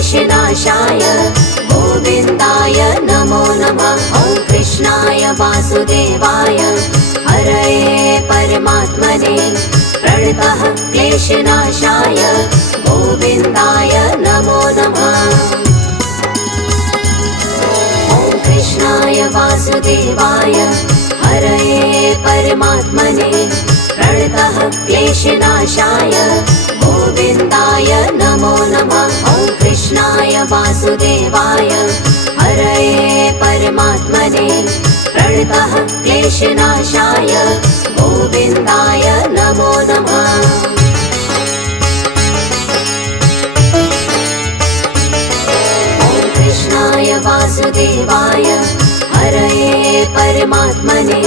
क्लेशनाशाय गोविन्दाय नमो नमः। ॐ कृष्णाय वासुदेवाय हरये परमात्मने प्रणतः क्लेशनाशाय गोविन्दाय नमो नमः। ॐ कृष्णाय वासुदेवाय हरये परमात्मने प्रणतः क्लेशनाशाय गोविन्दाय नमो नमः। ॐ कृष्णाय वासुदेवाय हरये परमात्मने प्रणतः क्लेशनाशाय गोविन्दाय नमो नमः। ॐ कृष्णाय वासुदेवाय हरये परमात्मने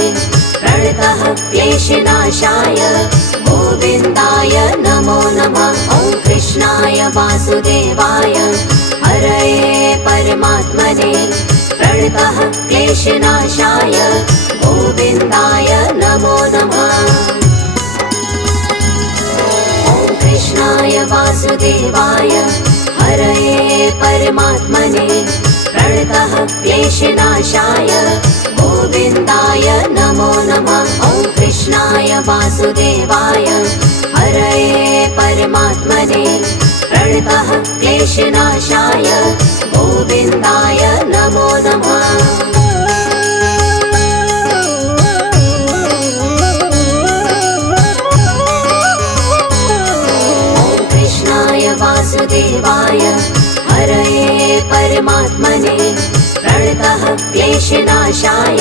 प्रणतः क्लेशनाशाय गोविन्दाय नमो नमः। ॐ कृष्णाय वासुदेवाय हरये परमात्मने प्रणतः क्लेशनाशाय गोविन्दाय नमो नमः। ॐ कृष्णाय वासुदेवाय हरये परमात्मने प्रणतः क्लेशनाशाय गोविन्दाय नमो नमः। ॐ कृष्णाय वासुदेवाय हरये परमात्मने प्रणतः क्लेशनाशाय गोविन्दाय नमो नमः। ॐ कृष्णाय वासुदेवाय हरये परमात्मने प्रणतः क्लेशनाशाय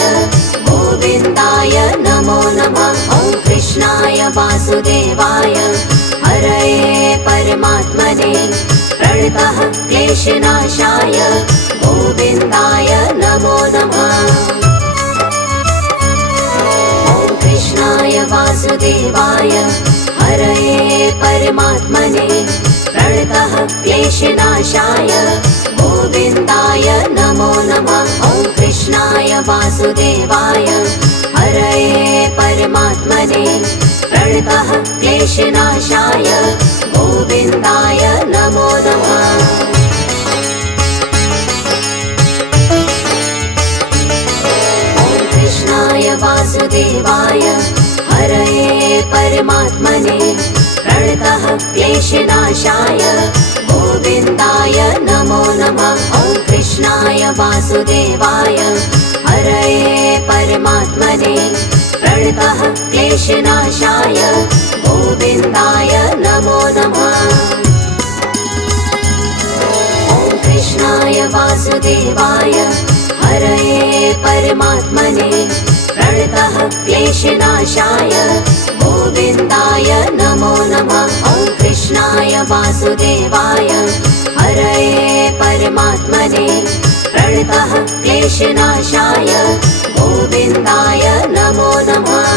गोविन्दाय नमो नमः। ॐ कृष्णाय वासुदेवाय हरये परमात्मने प्रणतः क्लेशनाशाय गोविन्दाय नमो नमः। ॐ कृष्णाय वासुदेवाय हरये परमात्मने प्रणतः क्लेशनाशाय गोविन्दाय नमो नमः। ॐ कृष्णाय वासुदेवाय हरये परमात्मने प्रणतः क्लेशनाशाय गोविन्दाय नमो नमः। ॐ कृष्णाय वासुदेवाय हरये परमात्मने प्रणतः क्लेशनाशाय गोविन्दाय नमो नमः। ॐ कृष्णाय वासुदेवाय हरये परमात्मने प्रणतः क्लेशनाशाय गोविन्दाय नमो नमः। ॐ कृष्णाय वासुदेवाय हरये परमात्मने प्रणतः क्लेशनाशाय गोविन्दाय नमो नमः। ॐ कृष्णाय वासुदेवाय हरये परमात्मने प्रणतः क्लेशनाशाय गोविन्दाय नमो नमः।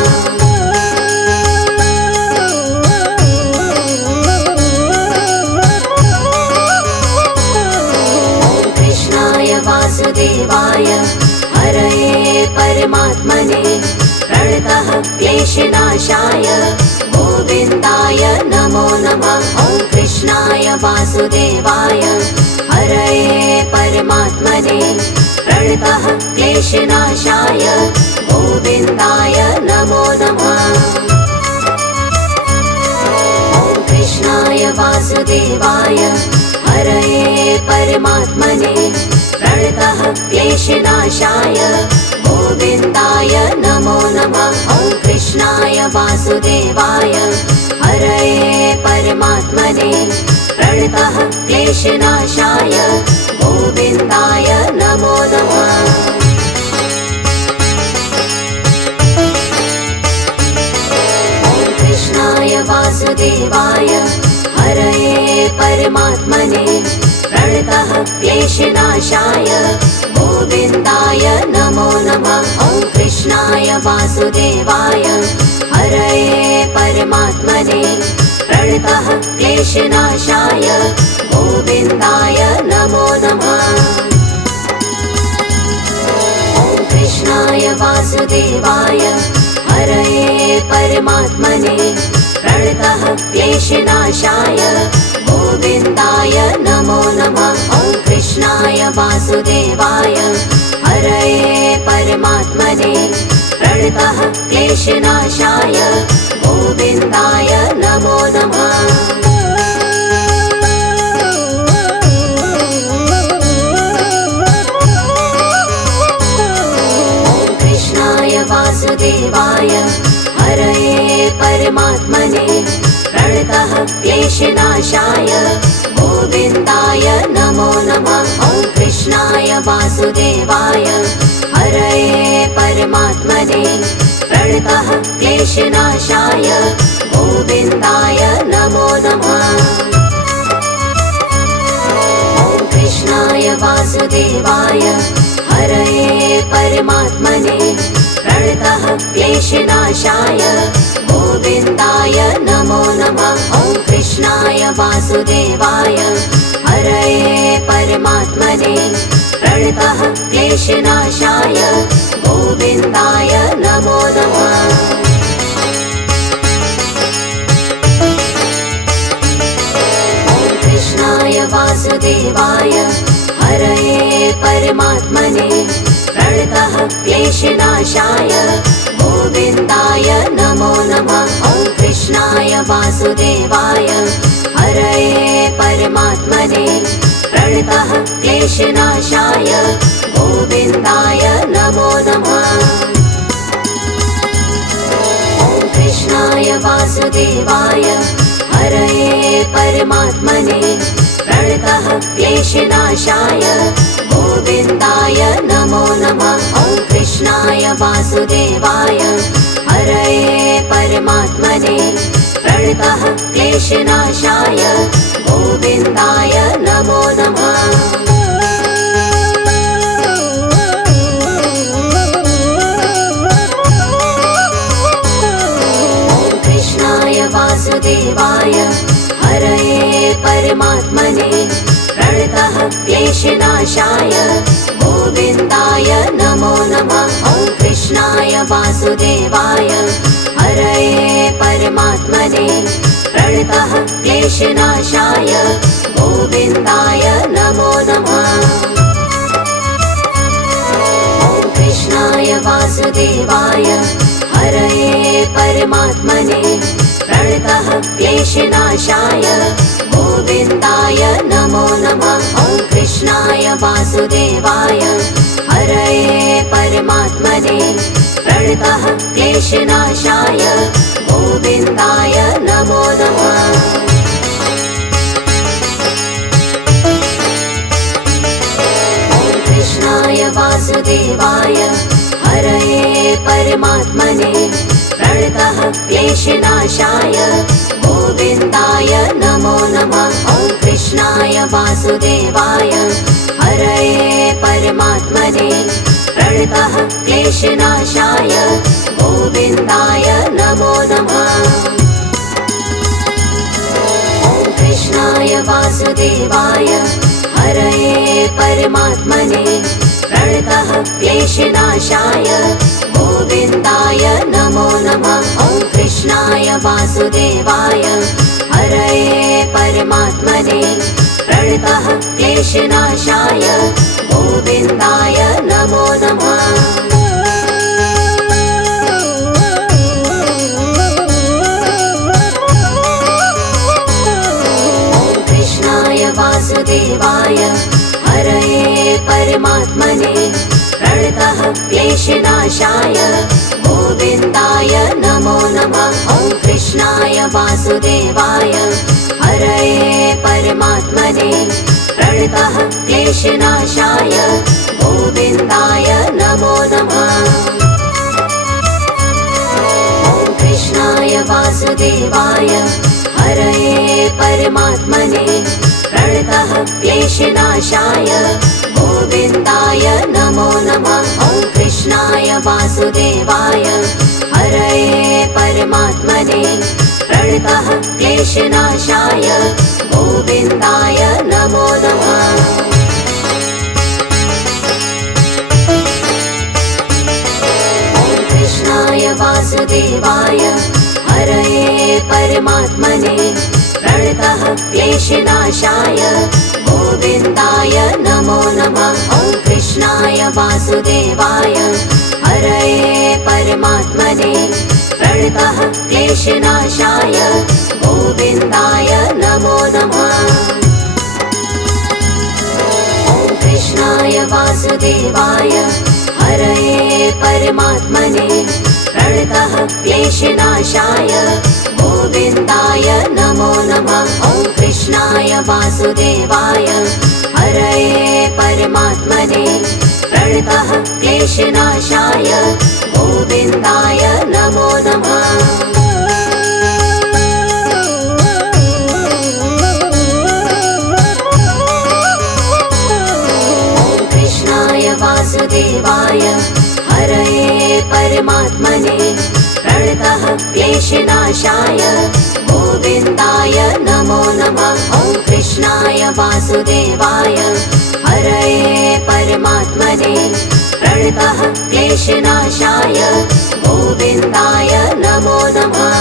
ॐ कृष्णाय वासुदेवाय हरये परमात्मने प्रणतः क्लेशनाशाय गोविन्दाय नमो नमः। ॐ कृष्णाय वासुदेवाय हरये परमात्मने प्रणतः क्लेशनाशाय गोविन्दाय नमो नमः। ॐ कृष्णाय वासुदेवाय हरये परमात्मने प्रणतः क्लेशनाशाय गोविन्दाय नमो नमः। ॐ कृष्णाय वासुदेवाय हरये परमात्मने प्रणतः क्लेशनाशाय गोविन्दाय नमो नमः। ॐ कृष्णाय वासुदेवाय हरये परमात्मने प्रणतः क्लेशनाशाय गोविन्दाय नमो नमः। ॐ कृष्णाय वासुदेवाय हरये परमात्मने प्रणतः क्लेशनाशाय गोविन्दाय नमो नमः। ॐ कृष्णाय वासुदेवाय हरये परमात्मने प्रणतः क्लेशनाशाय गोविन्दाय नमो नमः। वासुदेवाय हरये परमात्मने प्रणतः क्लेशनाशाय गोविन्दाय नमो नमः। वासुदेवाय हरये परमात्मने प्रणतः क्लेशनाशाय गोविन्दाय नमो नमः। ॐ कृष्णाय वासुदेवाय हरये परमात्मने प्रणतः क्लेशनाशाय गोविन्दाय नमो नमः। ॐ कृष्णाय वासुदेवाय हरये परमात्मने प्रणतः क्लेशनाशाय गोविन्दाय नमो नमः। ॐ कृष्णाय वासुदेवाय हरये परमात्मने प्रणतः क्लेशनाशाय गोविन्दाय नमो नमः। ॐ कृष्णाय वासुदेवाय हरये परमात्मने प्रणतः क्लेशनाशाय गोविन्दाय नमो नमः। ॐ कृष्णाय वासुदेवाय हरये परमात्मने प्रणतः क्लेशनाशाय गोविन्दाय नमो नमः। ॐ कृष्णाय वासुदेवाय हरये परमात्मने प्रणतः क्लेशनाशाय गोविन्दाय नमो नमः। ॐ कृष्णाय वासुदेवाय हरये परमात्मने प्रणतः क्लेशनाशाय गोविन्दाय नमो नमः। ॐ कृष्णाय वासुदेवाय हरये परमात्मने प्रणतः क्लेशनाशाय गोविन्दाय नमो नमः। ॐ कृष्णाय वासुदेवाय हरये परमात्मने प्रणतः क्लेशनाशाय गोविन्दाय नमो नमः। ॐ कृष्णाय वासुदेवाय हरये परमात्मने प्रणतः क्लेशनाशाय गोविन्दाय नमो नमः। ॐ कृष्णाय वासुदेवाय हरये परमात्मने प्रणतः क्लेशनाशाय गोविन्दाय नमो नमः। ॐ कृष्णाय वासुदेवाय हरये परमात्मने प्रणतः क्लेशनाशाय गोविन्दाय नमो नमः। ॐ कृष्णाय वासुदेवाय हरये परमात्मने प्रणतः क्लेशनाशाय गोविन्दाय नमो नमः। ॐ कृष्णाय वासुदेवाय हरये परमात्मने प्रणतः क्लेशनाशाय गोविन्दाय नमो नमः। ॐ कृष्णाय वासुदेवाय हरये परमात्मने प्रणतः क्लेशनाशाय गोविन्दाय नमो नमः। ॐ कृष्णाय वासुदेवाय हरये परमात्मने प्रणतः क्लेशनाशाय गोविन्दाय नमो नमः। ॐ कृष्णाय वासुदेवाय हरये परमात्मने प्रणतः क्लेशनाशाय गोविन्दाय नमो नमः। ॐ कृष्णाय वासुदेवाय हरये परमात्मने प्रणतः क्लेशनाशाय गोविन्दाय नमो नमः। ॐ कृष्णाय वासुदेवाय हरये परमात्मने प्रणतः क्लेशनाशाय गोविन्दाय नमो नमः। ॐ कृष्णाय वासुदेवाय हरये परमात्मने प्रणतः क्लेशनाशाय गोविन्दाय नमो नमः। ॐ वासुदेवाय हरये परमात्मने प्रणतः क्लेशनाशाय गोविन्दाय नमो नमः। ॐ कृष्णाय वासुदेवाय हरये परमात्मने प्रणतः क्लेशनाशाय गोविन्दाय नमो नमः। ॐ कृष्णाय वासुदेवाय हरये परमात्मने प्रणतः क्लेशनाशाय गोविन्दाय नमो नमः। ॐ कृष्णाय वासुदेवाय हरये परमात्मने प्रणतः क्लेशनाशाय गोविन्दाय नमो नमः। ॐ कृष्णाय वासुदेवाय हरये परमात्मने प्रणतः क्लेशनाशाय गोविन्दाय नमो नमः।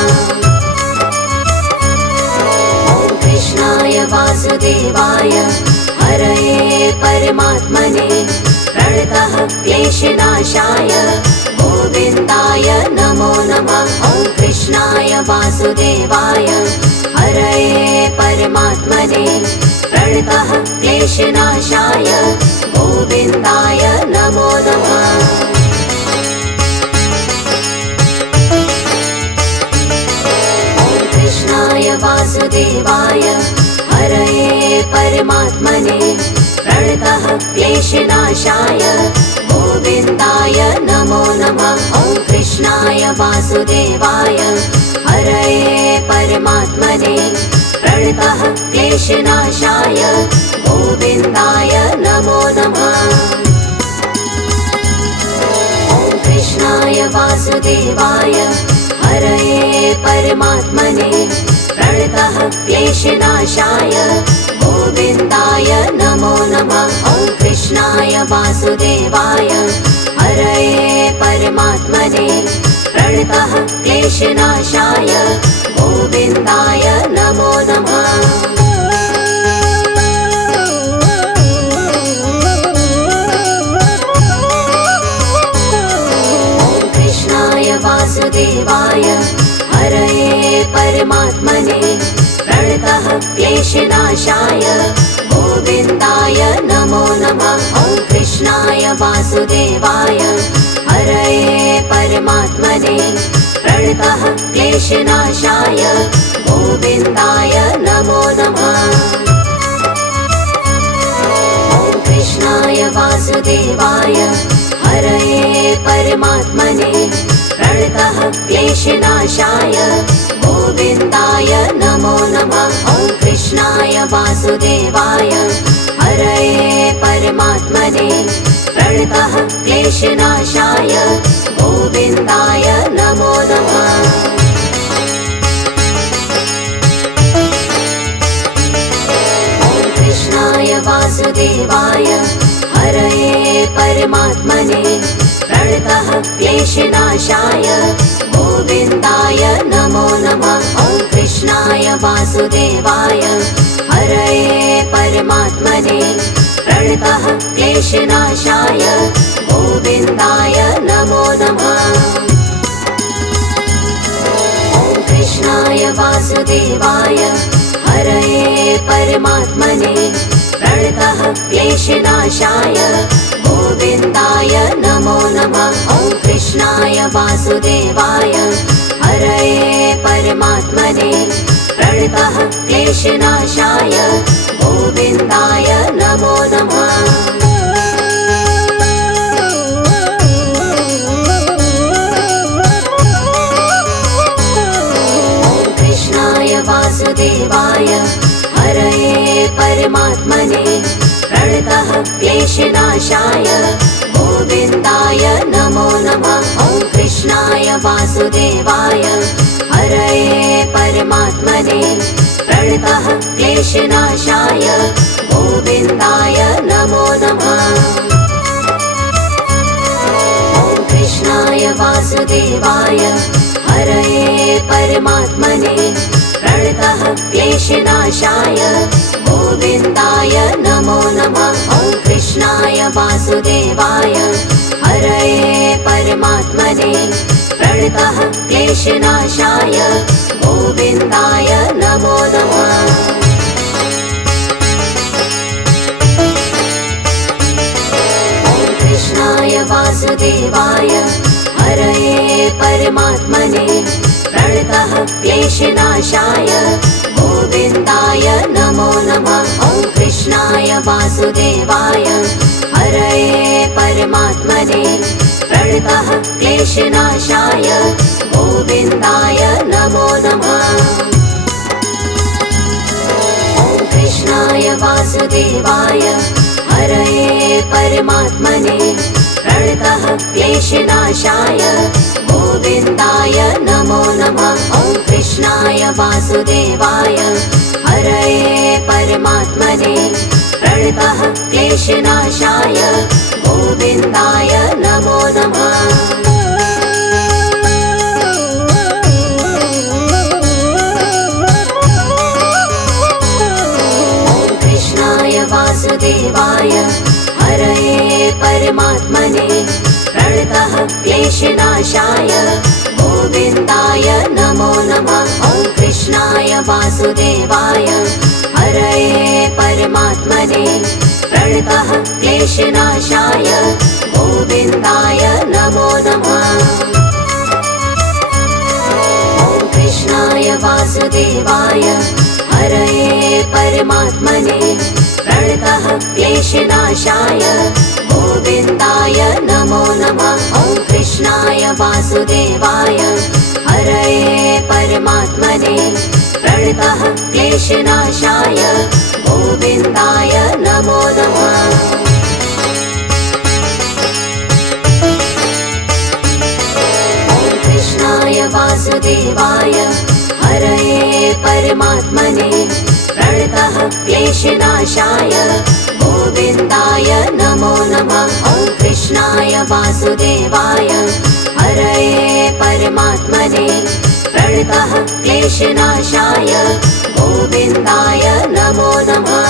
ॐ कृष्णाय वासुदेवाय हरये परमात्मने प्रणतः क्लेशनाशाय गोविन्दाय नमो नमः। ॐ कृष्णाय वासुदेवाय हरये परमात्मने प्रणतः क्लेशनाशाय गोविन्दाय नमो नमः। ॐ कृष्णाय वासुदेवाय हरये परमात्मने प्रणतः क्लेशनाशाय गोविन्दाय नमो नमः। ॐ कृष्णाय वासुदेवाय हरये परमात्मने प्रणतः क्लेशनाशाय गोविन्दाय नमो नमः। ॐ कृष्णाय वासुदेवाय हरये परमात्मने प्रणतः क्लेशनाशाय गोविन्दाय नमो नमः। ॐ कृष्णाय वासुदेवाय हरये परमात्मने प्रणतः क्लेशनाशाय गोविन्दाय नमो नमः। ॐ कृष्णाय वासुदेवाय हरये परमात्मने प्रणतः क्लेशनाशाय गोविन्दाय नमो नमः। ॐ कृष्णाय वासुदेवाय हरये परमात्मने प्रणतः क्लेशनाशाय गोविन्दाय नमो नमः। ॐ कृष्णाय वासुदेवाय हरये परमात्मने प्रणतः क्लेशनाशाय गोविन्दाय नमो नमः। ॐ कृष्णाय वासुदेवाय हरये परमात्मने प्रणतः क्लेशनाशाय गोविन्दाय नमो नमः। ॐ कृष्णाय वासुदेवाय हरये परमात्मने प्रणतः क्लेशनाशाय गोविन्दाय नमो नमः। ॐ कृष्णाय वासुदेवाय हरये परमात्मने प्रणतः क्लेशनाशाय गोविन्दाय नमो नमः। ॐ कृष्णाय वासुदेवाय हरये परमात्मने प्रणतः क्लेशनाशाय गोविन्दाय नमो नमः। ॐ कृष्णाय वासुदेवाय हरये परमात्मने प्रणतः क्लेशनाशाय गोविन्दाय नमो नमः। ॐ कृष्णाय वासुदेवाय हरये परमात्मने प्रणतः क्लेशनाशाय गोविन्दाय नमो नमः। ॐ कृष्णाय वासुदेवाय हरये परमात्मने प्रणतः क्लेशनाशाय गोविन्दाय नमो नमः। ॐ कृष्णाय वासुदेवाय हरये परमात्मने प्रणतः क्लेशनाशाय गोविन्दाय नमो नमः। ॐ कृष्णाय वासुदेवाय वासुदेवाय हरये परमात्मने प्रणतः क्लेशनाशाय गोविन्दाय नमो नमः। कृष्णाय वासुदेवाय हरये परमात्मने प्रणतः क्लेशनाशाय गोविन्दाय नमो नमः। ॐ कृष्णाय वासुदेवाय हरये परमात्मने प्रणतः क्लेशनाशाय गोविन्दाय नमो नमः। ॐ कृष्णाय वासुदेवाय हरये परमात्मने प्रणतः क्लेशनाशाय गोविन्दाय नमो नमः। ॐ कृष्णाय वासुदेवाय हरये परमात्मने प्रणतः क्लेशनाशाय गोविन्दाय नमो नमः। वासुदेवाय हरये परमात्मने प्रणतः क्लेशनाशाय गोविन्दाय नमो नमः। ॐ कृष्णाय वासुदेवाय हरये परमात्मने प्रणतः क्लेशनाशाय गोविन्दाय नमो नमः। ॐ कृष्णाय वासुदेवाय हरये परमात्मने प्रणतः क्लेशनाशाय गोविन्दाय नमो नमः। ॐ कृष्णाय वासुदेवाय हरये परमात्मने प्रणतः क्लेशनाशाय गोविन्दाय नमो नमः। ॐ कृष्णाय वासुदेवाय हरये परमात्मने प्रणतः क्लेशनाशाय गोविन्दाय नमो नमः। ॐ कृष्णाय वासुदेवाय हरये परमात्मने प्रणतः क्लेशनाशाय गोविन्दाय नमो नमः।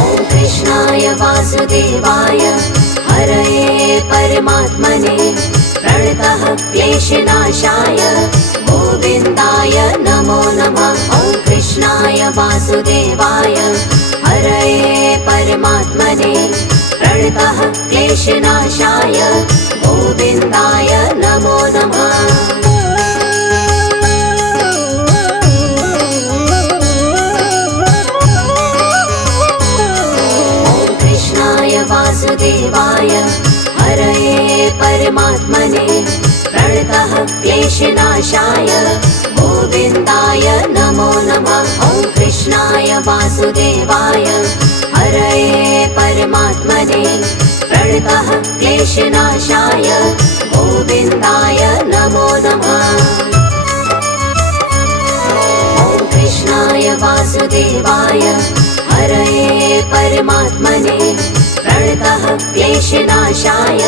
ॐ कृष्णाय वासुदेवाय हरये परमात्मने प्रणतः क्लेशनाशाय गोविन्दाय नमो नमः। ॐ कृष्णाय वासुदेवाय हरये परमात्मने प्रणतः क्लेशनाशाय गोविन्दाय नमो नमः। ॐ कृष्णाय वासुदेवाय हरये परमात्मने प्रणतः क्लेशनाशाय गोविन्दाय नमो नमः। ॐ कृष्णाय वासुदेवाय हरये परमात्मने प्रणतः क्लेशनाशाय गोविन्दाय नमो नमः। ॐ कृष्णाय वासुदेवाय हरये परमात्मने प्रणतः क्लेशनाशाय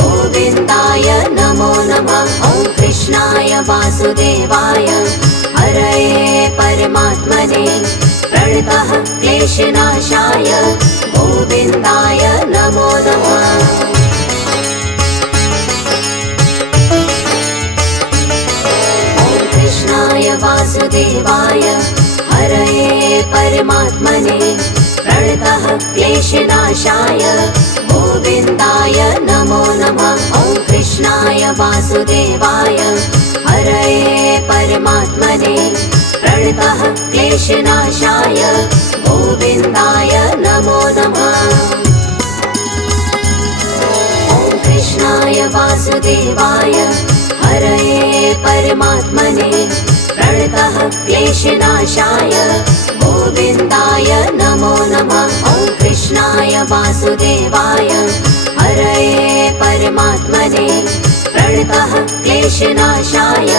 गोविन्दाय नमो नमः। ॐ कृष्णाय वासुदेवाय हरये परमात्मने प्रणतः क्लेशनाशाय गोविन्दाय नमो नमः। ॐ कृष्णाय वासुदेवाय हरये परमात्मने प्रणतः क्लेशनाशाय गोविन्दाय नमो नमः। ॐ कृष्णाय वासुदेवाय हरये परमात्मने प्रणतः क्लेशनाशाय गोविन्दाय नमो नमः। ॐ कृष्णाय वासुदेवाय हरये परमात्मने प्रणतः क्लेशनाशाय गोविन्दाय नमो नमः। ॐ कृष्णाय वासुदेवाय हरये परमात्मने प्रणतः क्लेशनाशाय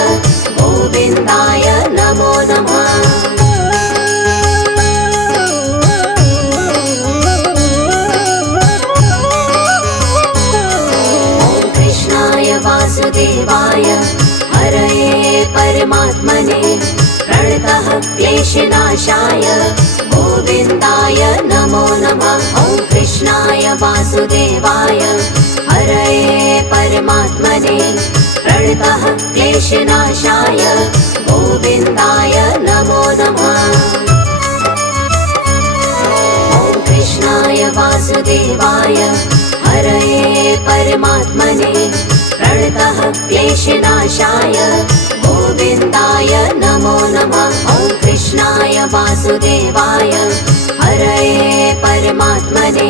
गोविन्दाय नमो नमः। ॐ कृष्णाय वासुदेवाय हरये परमात्मने प्रणतः क्लेश क्लेशनाशाय गोविन्दाय नमो नमः। ॐ कृष्णाय वासुदेवाय हरये परमात्मने प्रणतः क्लेशनाशाय गोविन्दाय नमो नमः। ॐ कृष्णाय वासुदेवाय हरये परमात्मने प्रणतः क्लेशनाशाय गोविन्दाय नमो नमः। ॐ कृष्णाय वासुदेवाय हरये परमात्मने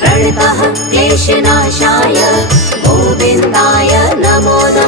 प्रणतः क्लेशनाशाय गोविन्दाय नमो नमः।